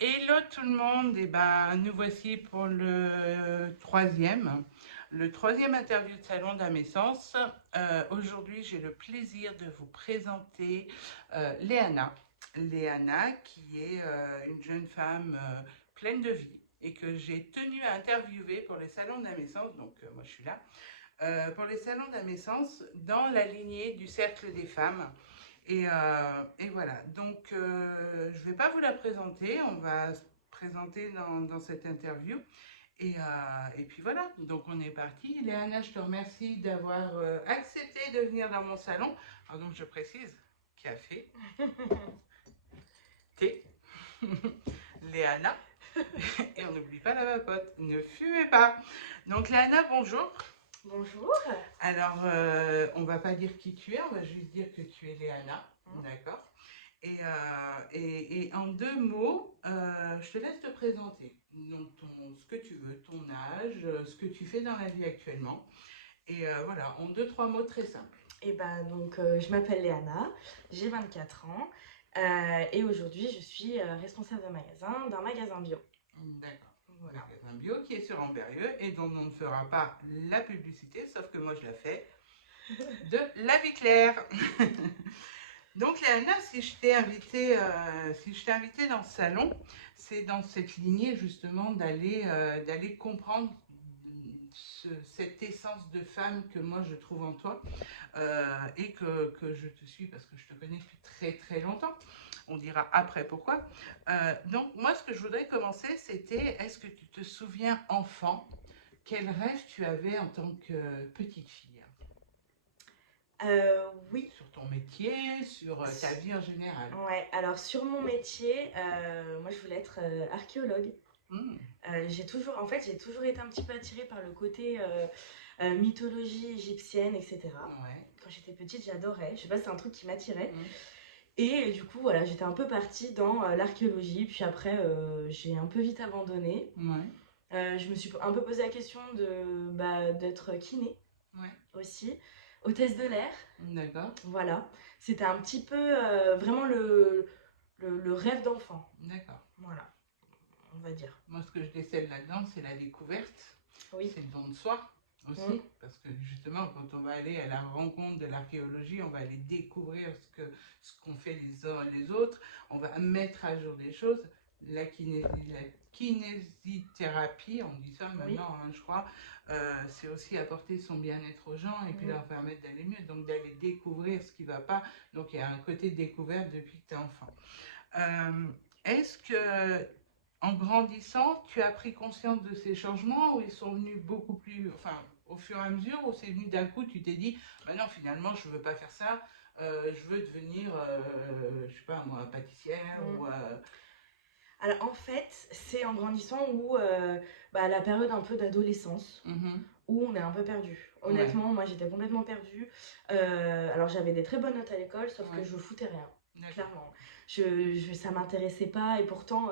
Hello tout le monde, et ben nous voici pour le troisième interview de Salon d'Amessence. Aujourd'hui, j'ai le plaisir de vous présenter Léana. Léana, qui est une jeune femme pleine de vie et que j'ai tenu à interviewer pour les salons d'Amessence. Donc, moi, je suis là pour les salons d'Amessence dans la lignée du Cercle des femmes. Et voilà, donc je ne vais pas vous la présenter, on va se présenter dans cette interview. Et puis voilà, donc on est parti. Léana, je te remercie d'avoir accepté de venir dans mon salon. Alors donc je précise, café, thé, Léana, et on n'oublie pas la vapote, ne fumez pas. Donc Léana, bonjour. Bonjour. Alors, on va pas dire qui tu es, on va juste dire que tu es Léana, d'accord? Et en deux mots, je te laisse te présenter. Donc, ce que tu veux, ton âge, ce que tu fais dans la vie actuellement. Et voilà, en deux, trois mots très simples. Je m'appelle Léana, j'ai 24 ans et aujourd'hui je suis responsable de magasin d'un magasin bio. D'accord. Voilà. Magasin bio qui est sur Amberieu et dont on ne fera pas la publicité, sauf que moi je la fais, de La Vie Claire. Donc Léana, si je t'ai invité dans ce salon, c'est dans cette lignée justement d'aller comprendre cette essence de femme que moi je trouve en toi et que je te suis parce que je te connais depuis très très longtemps. On dira après pourquoi. Donc moi ce que je voudrais commencer c'était est-ce que tu te souviens enfant, quel rêve tu avais en tant que petite fille? Oui. Sur ton métier, sur ta vie en général. Ouais, alors sur mon métier, moi je voulais être archéologue. Hmm. J'ai toujours été un petit peu attirée par le côté mythologie égyptienne, etc. Ouais. Quand j'étais petite, j'adorais. Je sais pas, c'est un truc qui m'attirait. Hmm. Et du coup, voilà, j'étais un peu partie dans l'archéologie. Puis après, j'ai un peu vite abandonné. Ouais. Je me suis un peu posé la question d'être kiné Ouais. aussi, hôtesse de l'air. D'accord. Voilà, c'était un petit peu vraiment le rêve d'enfant. D'accord. Voilà, on va dire. Moi, ce que je décèle là-dedans, c'est la découverte. Oui. C'est le don de soi Mm. aussi. Parce que justement, quand on va aller à la rencontre de l'archéologie, on va aller découvrir ce qu'ont fait les uns et les autres. On va mettre à jour des choses. La kinésithérapie, on dit ça Oui. maintenant, hein, je crois, c'est aussi apporter son bien-être aux gens et puis Mm. leur permettre d'aller mieux. Donc d'aller découvrir ce qui ne va pas. Donc il y a un côté découverte depuis que tu es enfant. Est-ce que en grandissant, tu as pris conscience de ces changements ou ils sont venus beaucoup plus, enfin, au fur et à mesure, ou c'est venu d'un coup, tu t'es dit, bah non, finalement, je veux pas faire ça, je veux devenir, je sais pas moi, pâtissière Mm. ou. Alors en fait, c'est en grandissant où la période un peu d'adolescence, Mhm. où on est un peu perdu. Ouais, Honnêtement, moi j'étais complètement perdue. Alors j'avais des très bonnes notes à l'école, sauf que ouais, je foutais rien. d'accord. Clairement, ça m'intéressait pas et pourtant,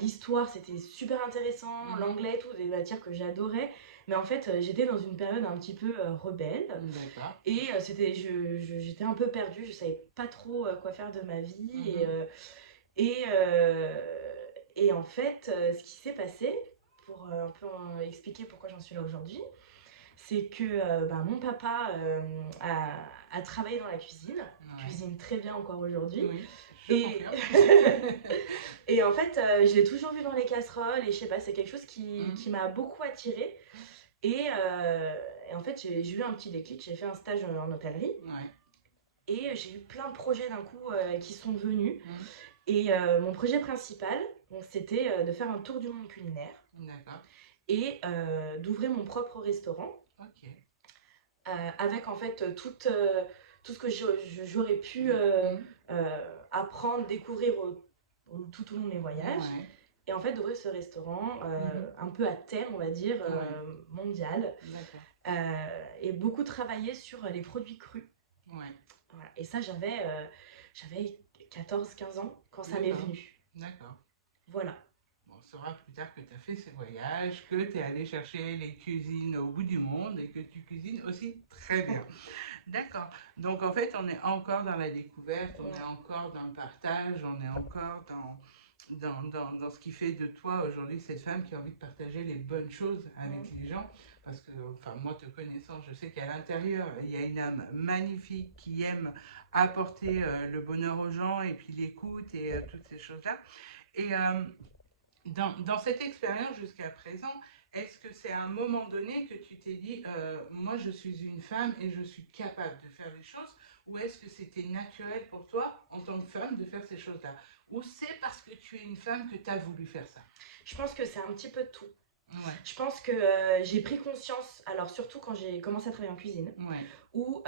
l'histoire c'était super intéressant, Mhm. l'anglais, tout, des matières que j'adorais. Mais en fait, j'étais dans une période un petit peu rebelle D'accord. et j'étais un peu perdue, je savais pas trop quoi faire de ma vie Mhm. et, euh, et en fait, ce qui s'est passé, pour un peu expliquer pourquoi j'en suis là aujourd'hui, c'est que mon papa a travaillé dans la cuisine, Ouais. cuisine très bien encore aujourd'hui. Oui, je Et, confirme. et en fait, je l'ai toujours vu dans les casseroles et je sais pas, c'est quelque chose qui Mhm. m'a beaucoup attirée. Et en fait, j'ai eu un petit déclic, j'ai fait un stage en hôtellerie Ouais. et j'ai eu plein de projets d'un coup qui sont venus. Mhm. Et mon projet principal, donc, c'était de faire un tour du monde culinaire D'accord. et d'ouvrir mon propre restaurant Ok. avec en fait tout ce que j'aurais pu Mhm. apprendre, découvrir tout au long de mes voyages. Ouais. Et en fait, d'ouvrir ce restaurant Mhm. un peu à terme, on va dire, Ouais. mondial. D'accord. Et beaucoup travailler sur les produits crus. Ouais. Voilà. Et ça, j'avais 14-15 ans quand ça m'est D'accord. venu. D'accord. Voilà. Bon, on saura plus tard que tu as fait ces voyages, que tu es allé chercher les cuisines au bout du monde et que tu cuisines aussi très bien. D'accord. Donc en fait, on est encore dans la découverte, on est encore dans le partage, on est encore dans ce qui fait de toi aujourd'hui cette femme qui a envie de partager les bonnes choses avec les gens. Parce que, enfin, moi te connaissant, je sais qu'à l'intérieur, il y a une âme magnifique qui aime apporter le bonheur aux gens et puis l'écoute et toutes ces choses-là. Et dans cette expérience jusqu'à présent, est-ce que c'est à un moment donné que tu t'es dit, moi je suis une femme et je suis capable de faire des choses, ou est-ce que c'était naturel pour toi, en tant que femme, de faire ces choses-là? Ou c'est parce que tu es une femme que tu as voulu faire ça? Je pense que c'est un petit peu de tout. Ouais. Je pense que j'ai pris conscience, alors surtout quand j'ai commencé à travailler en cuisine, Ouais. ou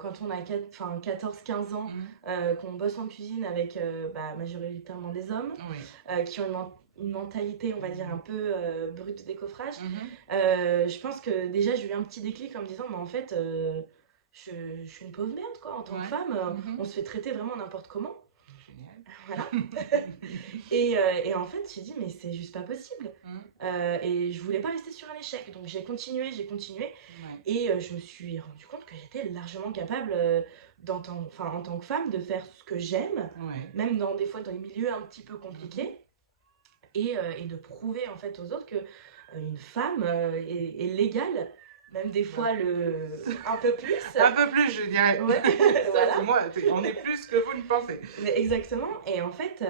quand on a 14-15 ans, qu'on bosse en cuisine avec majoritairement des hommes, qui ont une mentalité, on va dire, un peu brute de décoffrage. Je pense que déjà j'ai eu un petit déclic en me disant, mais en fait, je suis une pauvre merde, quoi, en tant que femme. On se fait traiter vraiment n'importe comment. Génial. Voilà. et en fait, j'ai dit, mais c'est juste pas possible. Et je voulais pas rester sur un échec. Donc j'ai continué. Et je me suis rendu compte que j'étais largement capable, en tant que femme, de faire ce que j'aime, même des fois dans des milieux un petit peu compliqués. Et de prouver en fait aux autres que une femme est légale. Même des fois un peu plus. Un peu plus, je dirais. Ouais. Ça, Voilà. c'est moi, on est plus que vous ne pensez. Mais exactement. Et en fait,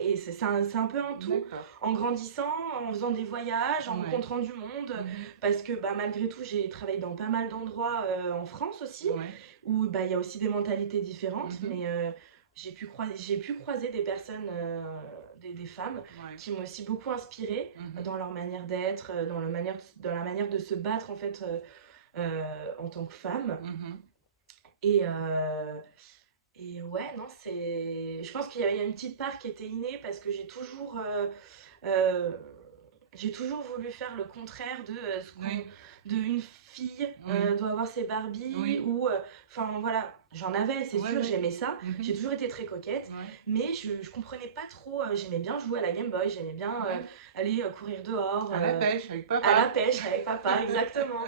et c'est un peu un tout. En grandissant, en faisant des voyages, en rencontrant du monde. Parce que malgré tout, j'ai travaillé dans pas mal d'endroits en France aussi, où il y a aussi des mentalités différentes. Mais j'ai pu croiser des personnes, des femmes, qui m'ont aussi beaucoup inspirée dans leur manière d'être, dans la manière de se battre en fait en tant que femme. Et ouais, non, je pense qu'il y a une petite part qui était innée, parce que j'ai toujours voulu faire le contraire de ce une fille doit avoir ses Barbies, ou voilà, j'en avais, c'est sûr, j'aimais ça. J'ai toujours été très coquette, mais je comprenais pas trop. J'aimais bien jouer à la Game Boy, j'aimais bien aller courir dehors, à la pêche avec papa. À la pêche avec papa, exactement.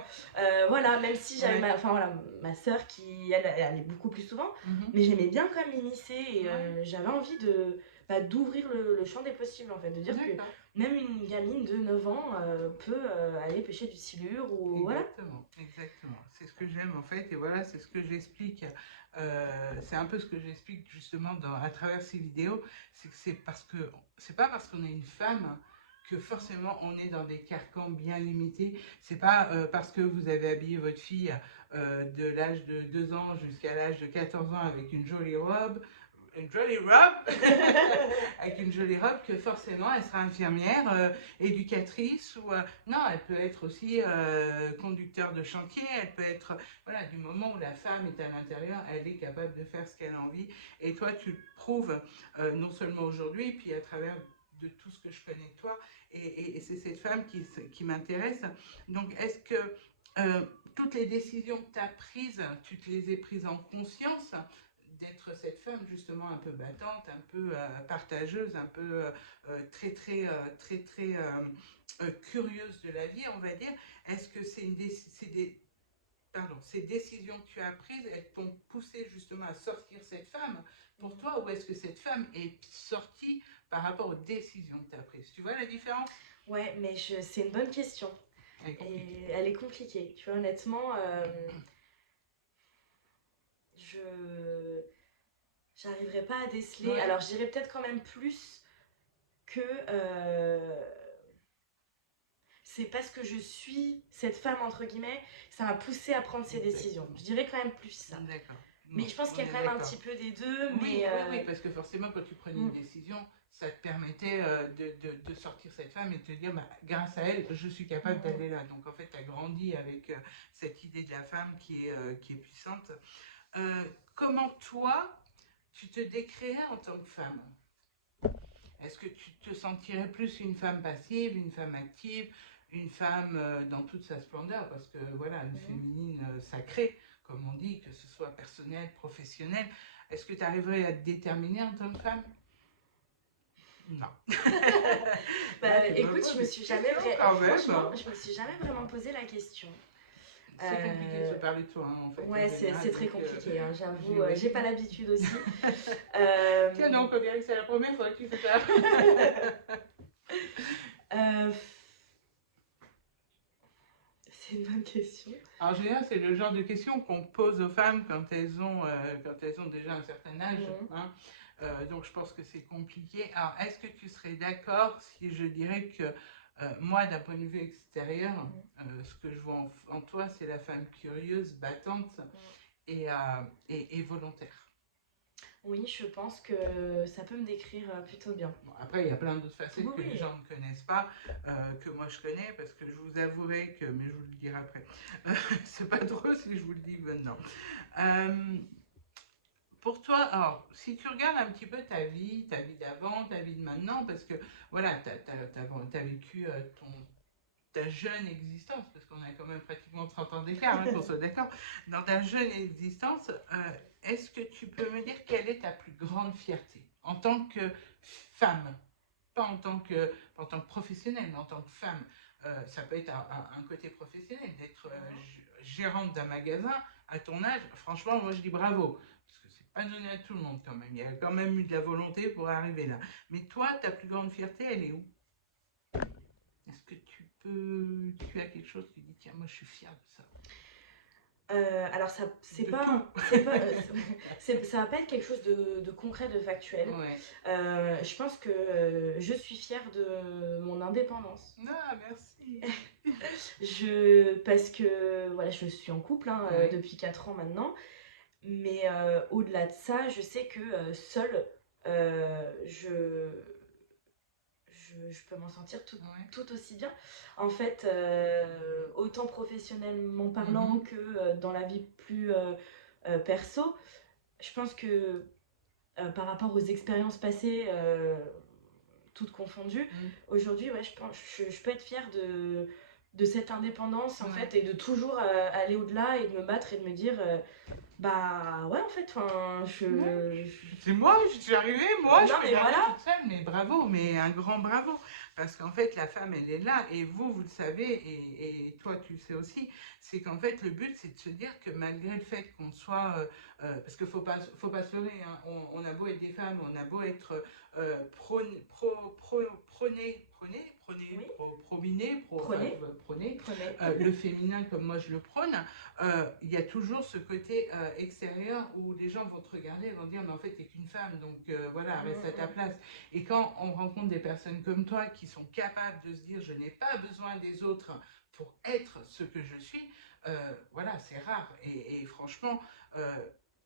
Voilà, même si j'avais ma sœur qui elle allait beaucoup plus souvent, mais j'aimais bien quand même m'immiscer, et j'avais envie d'ouvrir le champ des possibles, en fait, de dire que même une gamine de 9 ans peut aller pêcher du silure, ou Exactement. C'est ce que j'aime, en fait, et voilà, c'est ce que j'explique. C'est un peu ce que j'explique justement à travers ces vidéos. C'est que c'est pas parce qu'on est une femme que forcément on est dans des carcans bien limités. C'est pas parce que vous avez habillé votre fille de l'âge de 2 ans jusqu'à l'âge de 14 ans avec une jolie robe, avec une jolie robe, que forcément elle sera infirmière, éducatrice, ou non, elle peut être aussi conducteur de chantier, elle peut être, voilà, du moment où la femme est à l'intérieur, elle est capable de faire ce qu'elle a envie. Et toi, tu le prouves non seulement aujourd'hui, puis à travers de tout ce que je connais de toi, et c'est cette femme qui m'intéresse. Donc, est-ce que toutes les décisions que tu as prises, tu te les as prises en conscience d'être cette femme justement un peu battante, un peu partageuse, un peu très curieuse de la vie, on va dire? Est-ce que ces décisions que tu as prises, elles t'ont poussé justement à sortir cette femme pour toi, ou est-ce que cette femme est sortie par rapport aux décisions que tu as prises? Tu vois la différence? Ouais, mais c'est une bonne question. Elle est compliquée. Tu vois, honnêtement, j'arriverai pas à déceler. Alors, je dirais peut-être quand même plus que c'est parce que je suis cette femme, entre guillemets, ça m'a poussée à prendre ces décisions. Je dirais quand même plus ça. D'accord. Mais je pense qu'il y a quand même un petit peu des deux. Oui, parce que forcément, quand tu prenais une décision, ça te permettait de sortir cette femme et de te dire, grâce à elle, je suis capable d'aller là. Donc en fait, tu as grandi avec cette idée de la femme qui est puissante. Comment toi, tu te décrirais en tant que femme? Est-ce que tu te sentirais plus une femme passive, une femme active, une femme dans toute sa splendeur? Parce que voilà, une féminine sacrée, comme on dit, que ce soit personnel, professionnel. Est-ce que tu arriverais à te déterminer en tant que femme? Non. Écoute, je me suis jamais vraiment posé la question. C'est compliqué de se Euh, parler de soi, hein, en fait, en ouais, c'est général, très donc compliqué, hein, j'avoue, j'ai pas j'imagine. l'habitude aussi. Tiens Euh, donc, on dirait que c'est la première fois que tu fais ça. euh, c'est une bonne question. En général, c'est le genre de questions qu'on pose aux femmes quand elles ont déjà un certain âge, Mhm. hein. Donc je pense que c'est compliqué. Alors, est-ce que tu serais d'accord si je dirais que moi, d'un point de vue extérieur, ce que je vois en toi, c'est la femme curieuse, battante Mhm. et, et volontaire. Oui, je pense que ça peut me décrire plutôt bien. Bon, après, il y a plein d'autres Oui, facettes que les oui. gens ne connaissent pas, que moi je connais, parce que je vous avouerai que, mais je vous le dirai après, c'est pas drôle si je vous le dis maintenant. Euh, pour toi, alors, si tu regardes un petit peu ta vie d'avant, ta vie de maintenant, parce que voilà, tu as, vécu ta jeune existence, parce qu'on a quand même pratiquement 30 ans d'écart, hein, qu'on soit d'accord, dans ta jeune existence, est-ce que tu peux me dire quelle est ta plus grande fierté en tant que femme? Pas pas en tant que professionnelle, mais en tant que femme. Ça peut être un côté professionnel, d'être gérante d'un magasin à ton âge. Franchement, moi je dis bravo. Parce que c'est pas donné à tout le monde quand même. Il y a quand même eu de la volonté pour arriver là. Mais toi, ta plus grande fierté, elle est où? Est-ce que tu as quelque chose, tu dis, tiens, moi je suis fière de ça. Alors ça, c'est De pas, tout. c'est pas, ça va pas être quelque chose de concret, de factuel. Ouais. Je pense que je suis fière de mon indépendance. Ah, merci. Parce que voilà, je suis en couple hein, Ouais. depuis 4 ans maintenant, mais au-delà de ça, je sais que seule, je, je peux m'en sentir Ouais. tout aussi bien. En fait, autant professionnellement parlant Mhm. que dans la vie plus perso, je pense que par rapport aux expériences passées, toutes confondues, Mm. aujourd'hui, ouais, je peux être fière de cette indépendance en Ouais. fait et de toujours aller au-delà et de me battre et de me dire bah ouais en fait enfin Ouais. je- C'est moi, je suis arrivée, moi, je non peux y mais arriver voilà. toute seule, mais bravo, mais un grand bravo. Parce qu'en fait, la femme, elle est là, et vous le savez, et toi, tu le sais aussi, c'est qu'en fait, le but, c'est de se dire que malgré le fait qu'on soit. Parce qu'il faut pas se leurrer, hein, on a beau être des femmes, on a beau être Oui, prominé, enfin, prenez, prôné, prenez. le féminin comme moi je le prône, il y a toujours ce côté extérieur où les gens vont te regarder et vont dire mais en fait t'es qu'une femme donc voilà reste à ta place. Et quand on rencontre des personnes comme toi qui sont capables de se dire je n'ai pas besoin des autres pour être ce que je suis, voilà c'est rare et franchement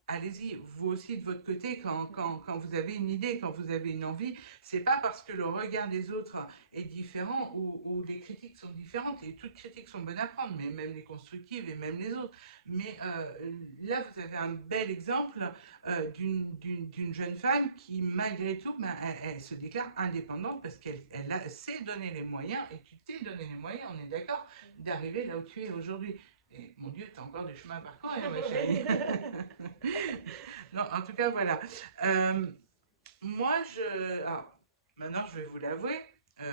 allez-y, vous aussi de votre côté, quand vous avez une idée, quand vous avez une envie, c'est pas parce que le regard des autres est différent ou les critiques sont différentes. Et toutes critiques sont bonnes à prendre, mais même les constructives et même les autres. Mais là, vous avez un bel exemple d'une jeune femme qui, malgré tout, ben, elle se déclare indépendante parce qu'elle sait donner les moyens, et tu t'es donné les moyens, on est d'accord, d'arriver là où tu es aujourd'hui. Et mon Dieu, t'as encore du chemin à parcourir, ma chérie. Non, en tout cas, voilà. Euh, moi, alors, maintenant, je vais vous l'avouer. euh,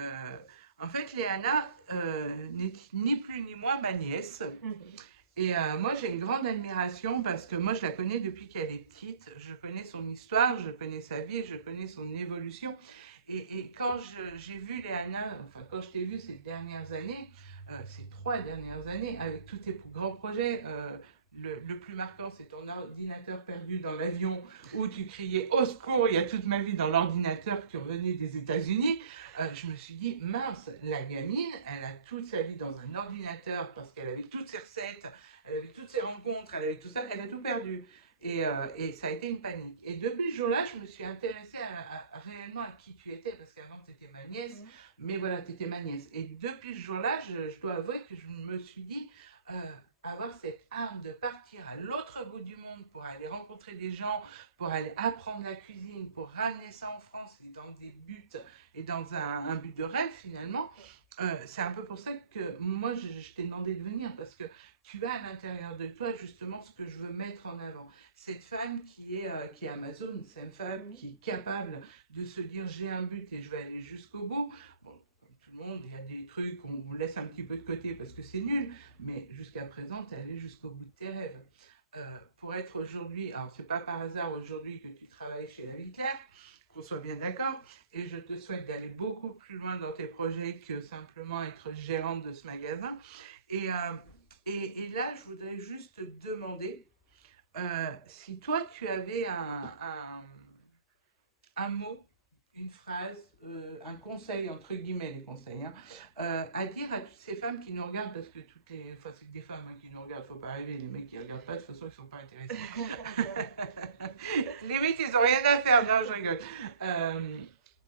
en fait, Léana n'est ni plus ni moins ma nièce. Et moi, j'ai une grande admiration parce que moi, je la connais depuis qu'elle est petite. Je connais son histoire, je connais sa vie, je connais son évolution. Et quand j'ai vu Léana, enfin, quand je t'ai vu ces dernières années, ces 3 dernières années, avec tous tes grands projets, le plus marquant, c'est ton ordinateur perdu dans l'avion où tu criais au secours, il y a toute ma vie dans l'ordinateur qui revenait des États-Unis. Je me suis dit, mince, la gamine, elle a toute sa vie dans un ordinateur parce qu'elle avait toutes ses recettes, elle avait toutes ses rencontres, elle avait tout ça, elle a tout perdu. Et ça a été une panique. Et depuis ce jour-là, je me suis intéressée réellement à qui tu étais, parce qu'avant, tu étais ma nièce, mais voilà, tu étais ma nièce. Et depuis ce jour-là, je dois avouer que je me suis dit, euh, avoir cette âme de partir à l'autre bout du monde pour aller rencontrer des gens, pour aller apprendre la cuisine, pour ramener ça en France et dans des buts et dans un but de rêve finalement, c'est un peu pour ça que moi je t'ai demandé de venir parce que tu as à l'intérieur de toi justement ce que je veux mettre en avant. Cette femme qui est Amazon, c'est une femme qui est capable de se dire j'ai un but et je vais aller jusqu'au bout. Bon, tout le le monde. Il y a des trucs qu'on laisse un petit peu de côté parce que c'est nul, mais jusqu'à présent, tu es allé jusqu'au bout de tes rêves. Pour être aujourd'hui, alors c'est pas par hasard aujourd'hui que tu travailles chez la vie claire, qu'on soit bien d'accord, et je te souhaite d'aller beaucoup plus loin dans tes projets que simplement être gérante de ce magasin. Et, là, je voudrais juste te demander si toi tu avais un mot, une phrase, un conseil, entre guillemets les conseils, hein, à dire à toutes ces femmes qui nous regardent, parce que toutes les, enfin c'est que des femmes qui nous regardent, faut pas rêver, les mecs qui ne regardent pas, de toute façon ils sont pas intéressés. Les mecs ils ont rien à faire, non je rigole.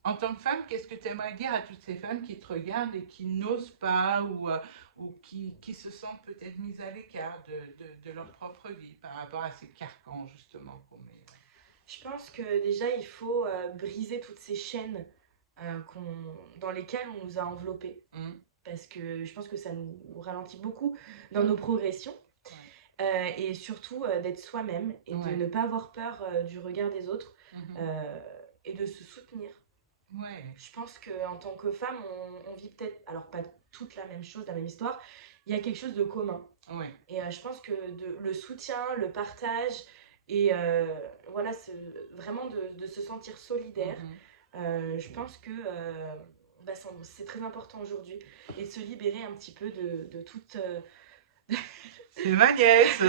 En tant que femme, qu'est-ce que tu aimerais dire à toutes ces femmes qui te regardent et qui n'osent pas ou qui se sentent peut-être mises à l'écart de leur propre vie par rapport à ces carcans justement qu'on met. Je pense que déjà, il faut briser toutes ces chaînes dans lesquelles on nous a enveloppés. Parce que je pense que ça nous ralentit beaucoup dans nos progressions. Et surtout d'être soi-même et de ne pas avoir peur du regard des autres et de se soutenir. Je pense qu'en tant que femme, on vit peut-être, alors pas toute la même chose, la même histoire, il y a quelque chose de commun. Et je pense que le soutien, le partage et voilà, vraiment de se sentir solidaire, je pense que c'est très important aujourd'hui et de se libérer un petit peu de toute... C'est ma nièce.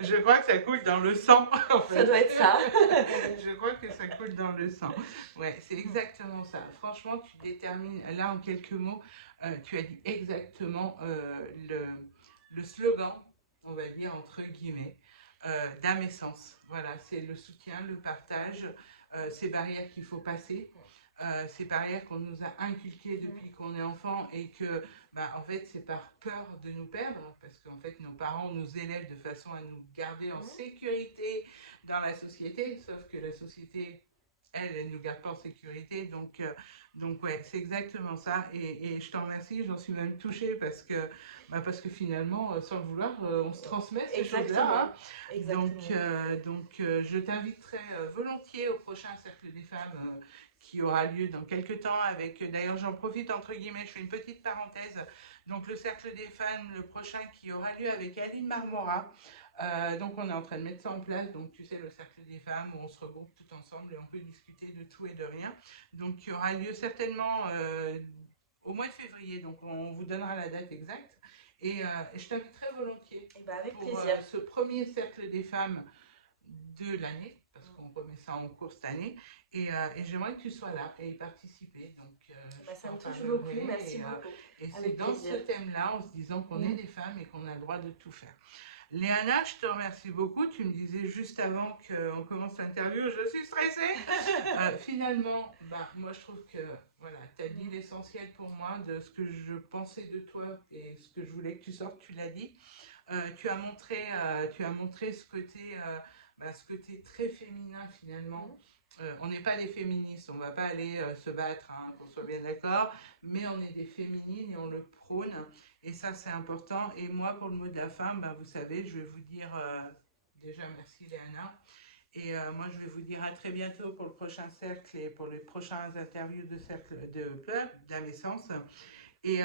Je crois que ça coule dans le sang. En fait. Ça doit être ça. Je crois que ça coule dans le sang. Ouais, c'est exactement ça. Franchement, tu détermines, là en quelques mots, tu as dit exactement le slogan, on va dire entre guillemets, d'âme et sens. Voilà, c'est le soutien, le partage, ces barrières qu'il faut passer. Ces barrières qu'on nous a inculquées depuis qu'on est enfant et que, en fait, c'est par peur de nous perdre, parce qu'en fait, nos parents nous élèvent de façon à nous garder en sécurité dans la société, sauf que la société, elle ne nous garde pas en sécurité, donc ouais, c'est exactement ça, et je t'en remercie, j'en suis même touchée, parce que finalement, sans le vouloir, on se transmet ces choses-là, hein. Donc, je t'inviterai volontiers au prochain Cercle des femmes qui aura lieu dans quelques temps avec, d'ailleurs j'en profite entre guillemets, je fais une petite parenthèse, donc le Cercle des femmes, le prochain qui aura lieu avec Aline Marmora, donc on est en train de mettre ça en place, donc tu sais le Cercle des femmes où on se regroupe tout ensemble et on peut discuter de tout et de rien, donc qui aura lieu certainement au mois de février, donc on vous donnera la date exacte, et je t'inviterai volontiers avec pour plaisir. Ce premier Cercle des femmes de l'année, parce qu'on remet ça en cours cette année, et j'aimerais que tu sois là et y participer. Donc, ça me touche beaucoup, merci beaucoup. Et c'est dans ce thème-là, en se disant qu'on est des femmes et qu'on a le droit de tout faire. Léana, je te remercie beaucoup. Tu me disais juste avant qu'on commence l'interview, je suis stressée. Finalement, moi je trouve que voilà, tu as dit l'essentiel pour moi de ce que je pensais de toi et ce que je voulais que tu sortes, tu l'as dit. Tu as montré ce côté très féminin finalement. On n'est pas des féministes, on ne va pas aller se battre, hein, qu'on soit bien d'accord, mais on est des féminines et on le prône, et ça c'est important. Et moi, pour le mot de la fin, vous savez, je vais vous dire déjà merci Léana, et moi je vais vous dire à très bientôt pour le prochain cercle et pour les prochaines interviews de cercle de club, d'âme et sens. Et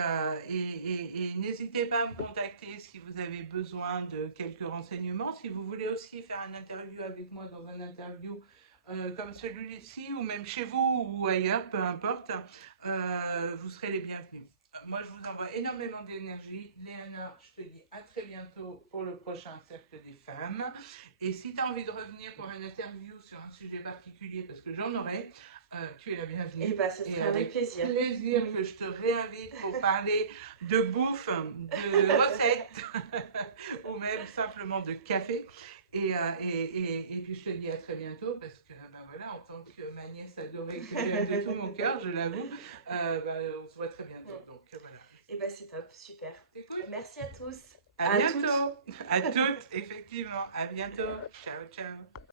n'hésitez pas à me contacter si vous avez besoin de quelques renseignements. Si vous voulez aussi faire une interview avec moi dans un interview comme celui-ci, ou même chez vous ou ailleurs, peu importe, vous serez les bienvenus. Moi, je vous envoie énormément d'énergie. Léana, je te dis à très bientôt pour le prochain Cercle des femmes. Et si tu as envie de revenir pour une interview sur un sujet particulier, parce que j'en aurai, tu es la bienvenue. Et ce sera avec plaisir. Que je te réinvite pour parler de bouffe, de recettes, ou même simplement de café. Et puis je te dis à très bientôt, parce que voilà, en tant que ma nièce adorée que j'aime de tout mon cœur, je l'avoue, on se voit très bientôt. Donc voilà. Et c'est top, super. C'est cool. Merci à tous. À bientôt. À toutes, effectivement. À bientôt. Ciao, ciao.